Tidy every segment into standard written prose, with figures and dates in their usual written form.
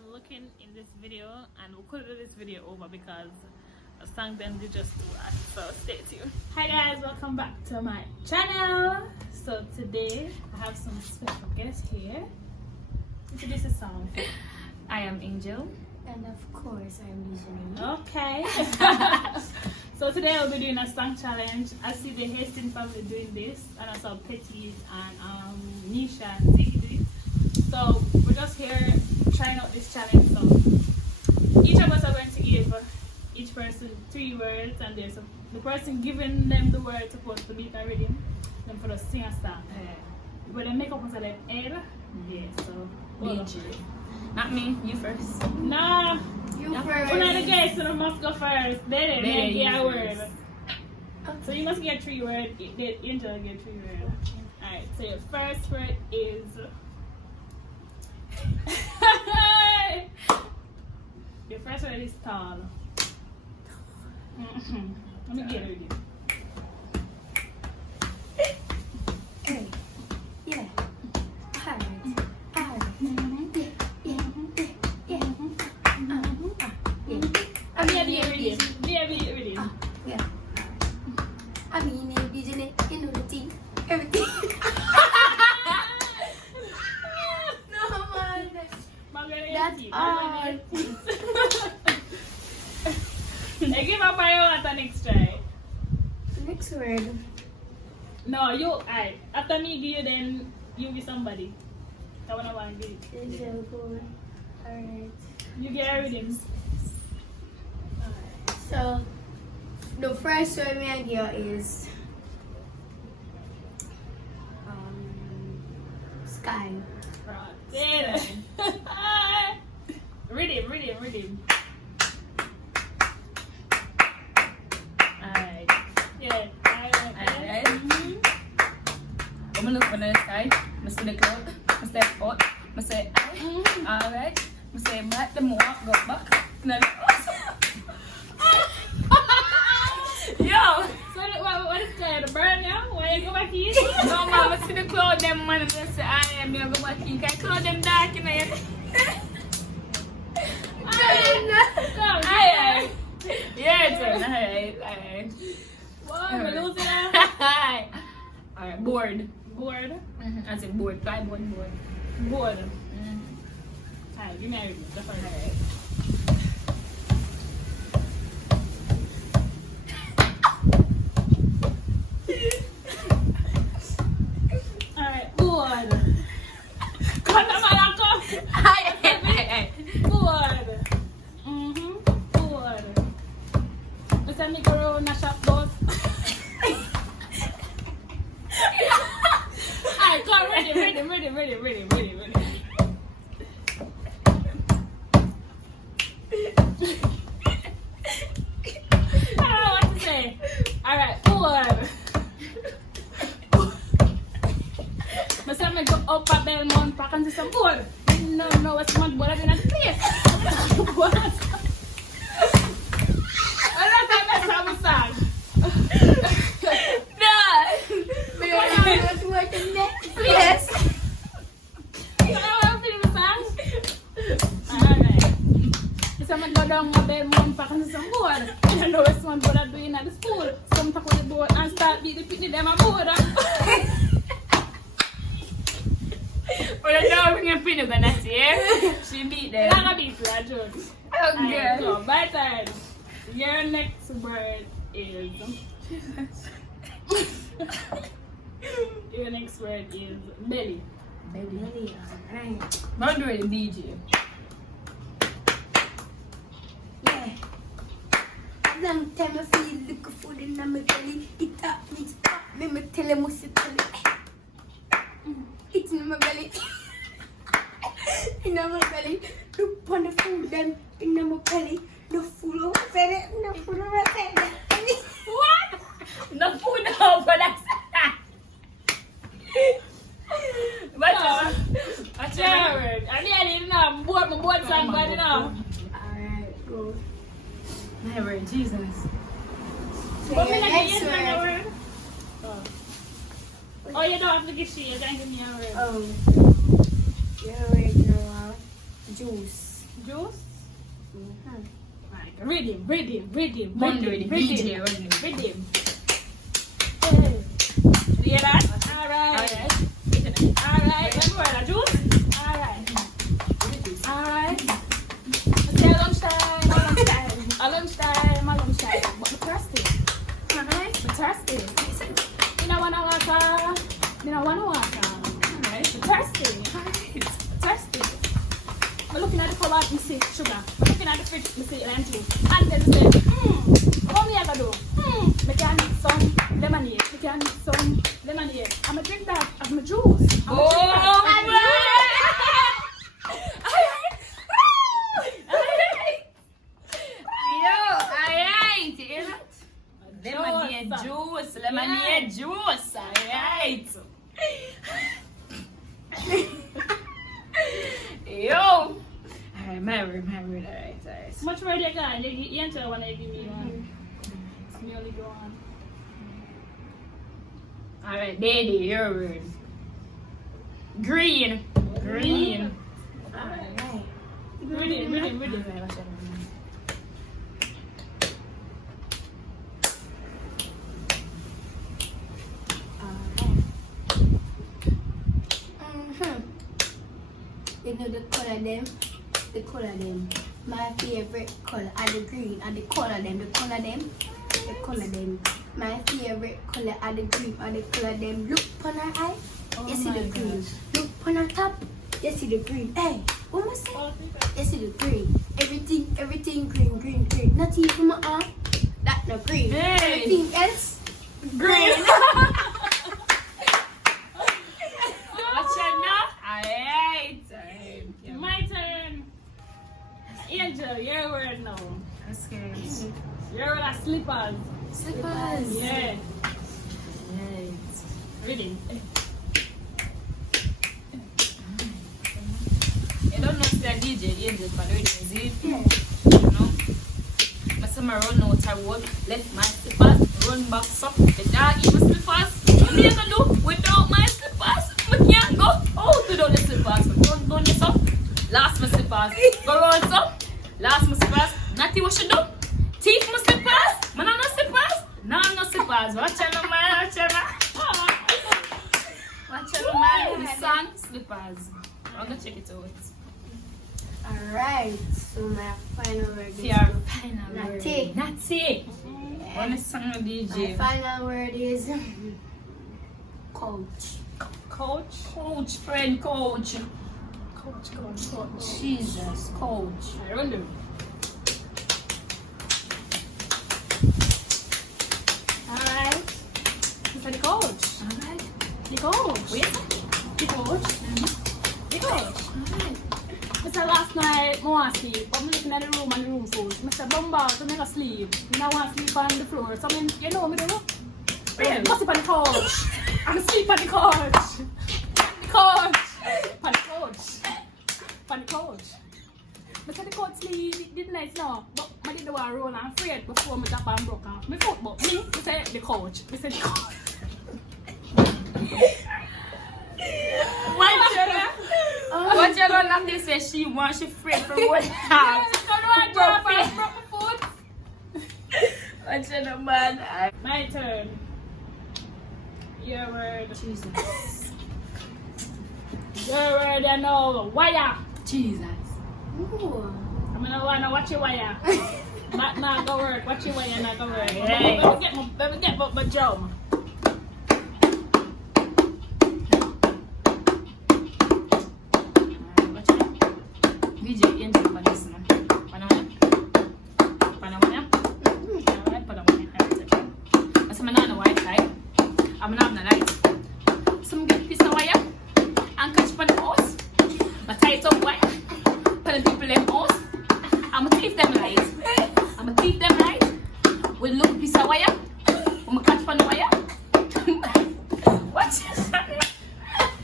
I'm looking in this video, and we could do this video over because the song them did just do that. So stay tuned. Hi guys, welcome back to my channel. So today I have some special guests here. Introduce the song. I am Angel. And of course, I'm Dejane. Okay. So today I'll be doing a song challenge. I see the Hastings family doing this, and I saw Petty and Nisha and Ziggy do it. So we're just here trying out this challenge. So each of us are going to give each person 3 words, and there's the person giving them the word supposed to beat a rhythm, then for the sing a song. But they make up on the L. Yeah, so DJ. Not me, you first. nah. You first. One of the guys, so they must go first. Then they get a word. Okay. So you must get 3 words. The Angel get 3 words. Alright, so your first word is your first word is tall. Let me get it with you. Hey. Yeah. Alright. Alright. I'm gonna be ready. Be ready. Yeah. I mean, Dejane, you know the thing. Everything. No, man. That's all. Hey, give up my own at the next try. Next word. No, you, alright. After me give you, then you be somebody. That one I want to do. Angel, good. Alright. You get everything. So, the first word I get is sky. Right. Rhythm. Alright. Yeah. Alright. I'm gonna look on the sky. I see the cloud. I step out. I say, alright. I say, back the more, go back. No, yo! So what is that? The bird now? Why you go back in? No, mama, see the cloud, them man, and I say, I am going to go back in. Can I cloud them dark in there? Aye. Yeah, turn. Alright. What? We're losing now? Alright, board. Bored? I said board. Fly board. Bored. Alright, give me everything. The first. Alright, bored. Kata malang ko. Bored. Bored. Basta may corona shop boss. Alright, go ready. I don't know what to say. Alright, bored. Basta may go up a Belmont pa kan sa board. No, what's my board in that place? What? Ano tayo na sa musang? No! What's word the next place? Ano ang musang? Alright. Basta may go down a Belmont pa kan sa board. No, what's my board in at the school? Some tako the board and start beat the picnic them a board. Wala na ako nga pinagana siya. She beat them. Nakabit la, Jun. Okay. So, my turn. Your next word is... Your next word is belly. Belly. Alright. I'm doing DJ. Yeah. Long time I feel looking for the number belly. It up me, stop me, me tell him what's it tell it's in my belly. In my belly. Look on the food then in my belly. No food over there. No food over there. What? No food now, but that's What's your word? I didn't know. My board song, but you know. Alright, go. My word, Jesus. Say What your me next like word. word? Oh, you don't have to give shit. You can give me a word. Oh. Your word, juice. Juice. Mhm. Right. Rhythm. Monday, the DJ running. Rhythm. Hey. You hear that? Alright. Alright. One more. A juice. Alright. Okay, lunchtime. But I'm thirsty. Alright. I'm thirsty. You know want water. You know want water. Alright. I'm thirsty. Thirsty. I'm looking at the color, I see sugar. I'm looking at the fridge, I see lime juice. And then I say, what me I gonna do? I can make some lemonade. I can make some lemonade. I'm gonna drink that as my juice. Lemonade juice, alright. Yo. Alright, my word, alright. Much more they got. You enter when I give me one. It's nearly gone. Alright, Daddy, your word. Green. Alright. Rhythm. You know the color them. My favorite color are the green and the color them. My favorite color are the green and the color them. Look on her eye. You see the green. Look on her top. You see the green. Hey, what was that? You see the green. Everything green. Not even my arm. That no green. Hey. Everything else Green. Watch out now. Alright. My turn. Angel, your word now. Okay. Your word are slippers. slippers. Yeah. Right. Rhythm. You don't know if you're DJ Angel for the rhythm, is it? Yeah. You know? My summer run out I walk, left my slippers, run back up. The dog eat my slippers. What me gonna do without my slippers? I can't go out without the slippers. Run down this up, last my slippers. Go round up, last my slippers. Natty what you do? Teeth my slippers. Man no slippers. No slippers. Watch out man, watch out man. Watch out man, the song slippers. I'm gonna check it out. Alright, so my final word is Your final word. Natty. Natty. One song of My DJ. final word is coach. Coach. Coach, friend, coach. Coach. Jesus, coach. I run them. Alright. This is the coach. Alright. The coach. Wait. The coach. The coach. Mr. Last night, I want to sleep. I'm looking at the room and the room full. Mr. Bumba, so I sleep. I want to sleep on the floor. So you know me do? Really? What's up on the couch? I'm asleep on the couch. The couch. On the couch. On the couch. I said the couch sleep, did nice now. But I didn't want to roll. I'm afraid before my tap and broke off my foot. But me, I said the couch. I said the couch. Why Jenna? What Jenna not they say she wants she afraid from what house? I broke my foot. What Jenna man? My turn. Your word. Jesus. Your word, I know. Wire. Jesus. Ooh. I'm gonna wanna watch your wire. Not go work. Watch your wire, not go work. Hey. Let me get my drum. DJ Angel for this one. Panawanya. Alright, Panawanya. So I'm not on the Wi-Fi. I'm not on the light. Some get piece of wire and catch on the house. But tie it up wire. Put the people in house. I'm gonna thief them light. With look piece of wire. I'm gonna catch on the wire. What?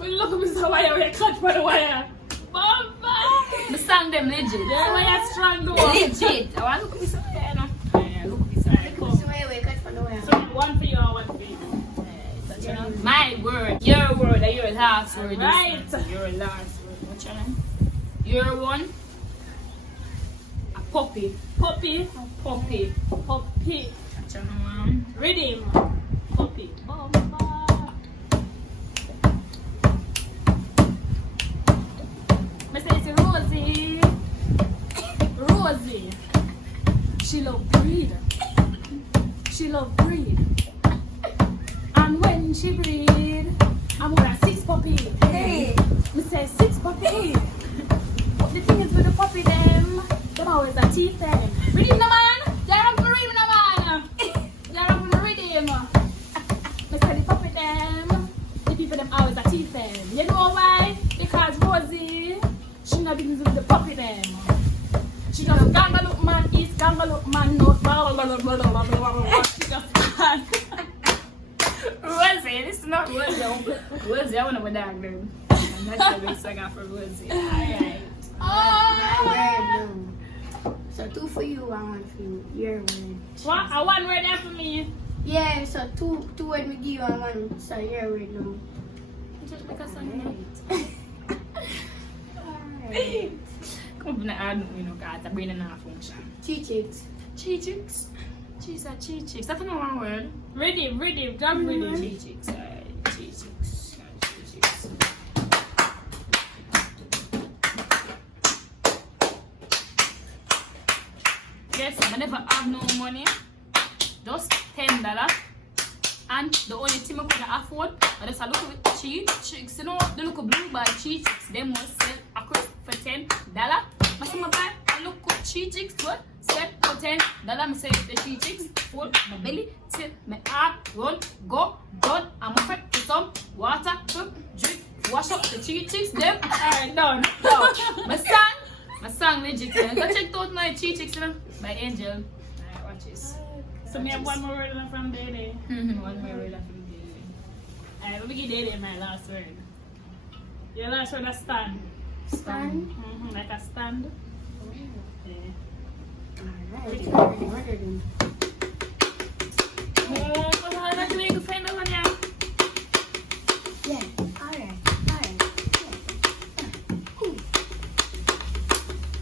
We look at Mr. Wire, we catch by the wire. Bamba! The song them legit. Yeah, wire strong though. Legit. I want to look at piece of wire now. Yeah, look at piece of wire. So wait, catch for the way. So one for you and one for me. My word, your word, and your last word. Right. Your last word. What's your name? Your one. Puppy. Puppy. Puppy. Puppy. Rhythm. Puppy. I say it's Rosie. Rosie. She love breed. She love breed. And when she breed, I'm gonna 6 puppy. Hey. Me say 6 puppy. But the thing is with the puppy them always a teeth them. Rhythm no man. You're up for rhythm no man. You're up for rhythm. Me say the puppy them. The people them always a teeth them. You know why? Because Rosie, she not business with the puppy them. She just ganga look man, east ganga look man, north blah blah blah blah blah blah blah blah. She just can't. Rosie, this is not Rosie. Rosie, I want to dog them. And that's the best I got for Rosie. Alright. My word, no. So 2 for you and 1 for you. Your word. What? A 1 word there for me. Yeah, so two word me give you and 1. So your word no. Just like a song. Alright. Come on, I don't know, guys. I'm bringing a function. Chicks. Chi-chicks. Cheese are chi-chicks. That's not one word. Rhythm, jump rhythm. Chi-chicks. Chi-chicks. Chi-chicks. Yes, I never have no money. Just $10. And the only thing I could afford, I just look at chi-chicks. You know, the look blue by chi-chicks. They must sell a crate for $10. But some buy I look at chi-chicks. What? Set for $10. I say the chi-chicks. Full my belly till my heart run, go, done. I'm afraid for some water, cook, drink, wash up the chi-chicks. Them. Alright, done. My song legit. Go check out my chi-chicks by Angel. Alright, watch this. So me have 1 more word from Dede. One more word from Dede. Alright, let me give Dede my last word. Your last word is stand. Stand. Like a stand. Yeah. Alright. Yeah. Alright.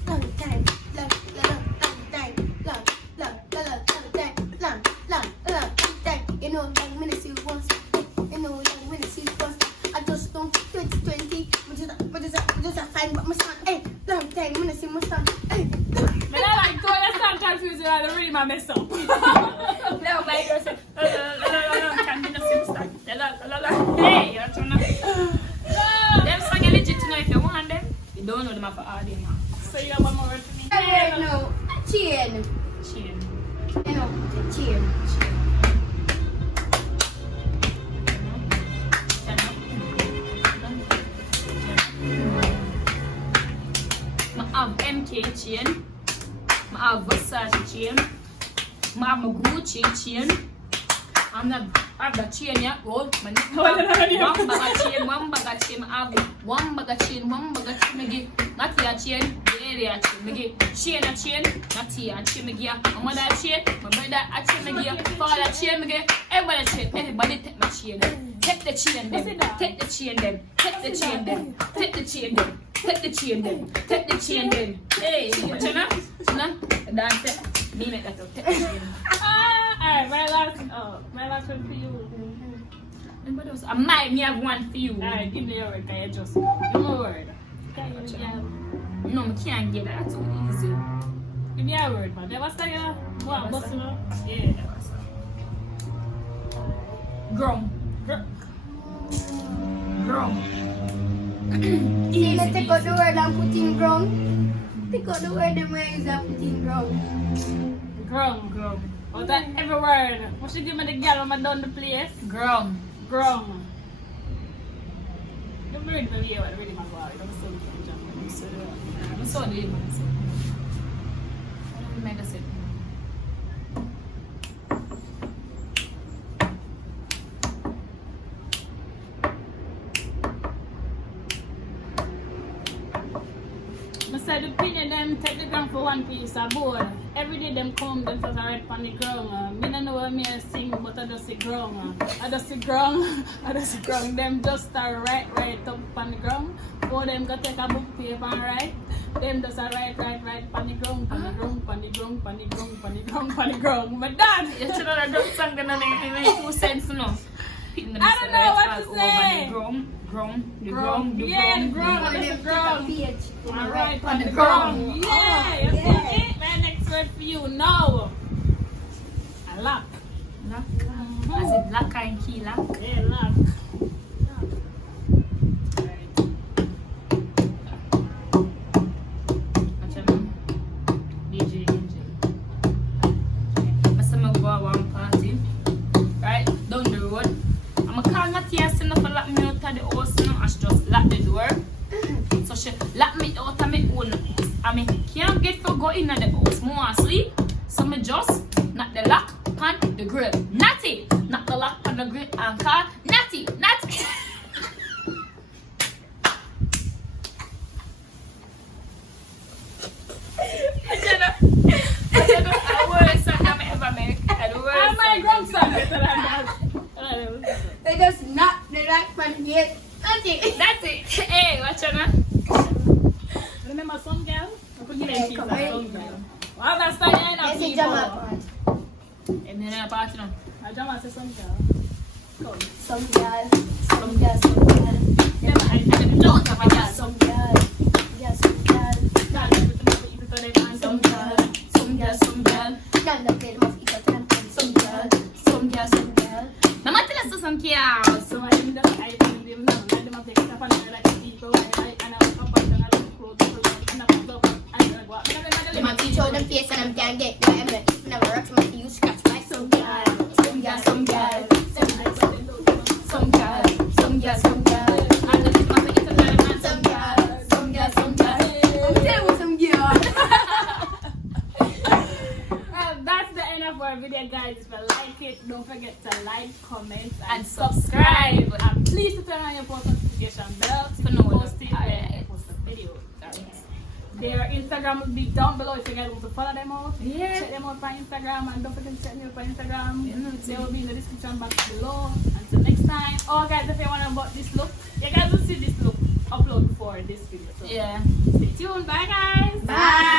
Long time. You know, like when I see you once. You know, like when I see you once. I just don't 2020. Just a fine but my son. Hey, long time when I see my son. Hey. But I like to understand confusing and the rhythm I mess up. No, my girl said, can be no sister. Hey, you're trying to. Them song are legit to know if you want them. You don't know them for all them. So you have 1 more word for me? No, chain. Chain. You know, the chain. I have MK chain. I have Versace chain. I have my Gucci chain. I have the chain here. Hold my neck. One bag of chain. I have 1 bag of chain. I give not your chain. The area chain. I give chain a chain. Not your chain. I give my mother a chain. My brother a chain. I give father chain. I give everybody chain. Everybody take my chain. Take the chain them. Take the chain them. Take the chain them. Take the chain them. Take the chain then. Take the chain then. Hey, Chana? Dance. Me make that up. Take the chain. Alright, my last one for you. Anybody else? Me have 1 for you. Alright, give me your word, can you just give me a word. No, I can't get that. That's too easy. Give me a word, man. Never say ya. Go on, bust it up. Yeah. Grum. See, let's take out the word and put in ground. Take out the word and where is that put in ground. Grum. Oh, that every word. What should give me the girl when I done the place? Grum. Grum. Don't read the video, I really my God. I'm so jump. I'm so deep. Mega set. I said the pin them take the ground for 1 piece of board. Every day them come, them just right on the ground. Me don't know what me I sing, but I just see ground. I just see ground. Them just start right up on the ground. For them go take a book paper and write. Them just a right, panic ground. My dad. You should have done something that make 2 cents, no. I don't know what to say. The ground. Yeah, the ground. Alright, on the the ground. ground. Yeah, you see me? My next word for you now. A lock. Lock. As in lock and key lock. Yeah, lock. Watch out now. DJ. I said I go to one party. Right? Down the road. I'm call Natty and send her for lock me out of the house now. And she just lock the door. So she lock me out of my own house. I mean, can't get to go in the house. More asleep. So me just knock the lock on the grill. Natty! Knock the lock on the grill and call Natty! The worst song I ever make. The worst And my song. grandson better than that. They just knock the right man here. That's it. That's it. Hey, watch out now. Remember some girl? I could give Yeah, them come some on. girl. Well, that's the end of Yes, it's people. Jama part. And then I party now. I Jama say some girl. Come. Some girl. Never I don't have a gas. Some girl. Yeah, some girl. Some girl. None of them must eat at them. Some girl. Now, I'm telling you some girls. So I think that I think them now. Let them have the cup and like people and I come back and I look close and I put up and I go. Them a teach all them face and them can't get whatever. If never rock them, you scratch like some girl. Some girl. Some girl. And the people say it's a girl and some girl. I'm telling you some girl. That's the end of our video, guys. If you like it, don't forget to like, comment, And subscribe. And please turn on your post notification bell to For no post it one. when I post a video. Their Instagram will be down below if you guys want to follow them out. Yeah. Check them out on Instagram and don't forget to check me out on Instagram. Yeah, no, They will be in the description box below. Until next time. Oh guys, if you want to about this look, you guys will see this look upload before this video. So Yeah. stay tuned. Bye guys. Bye.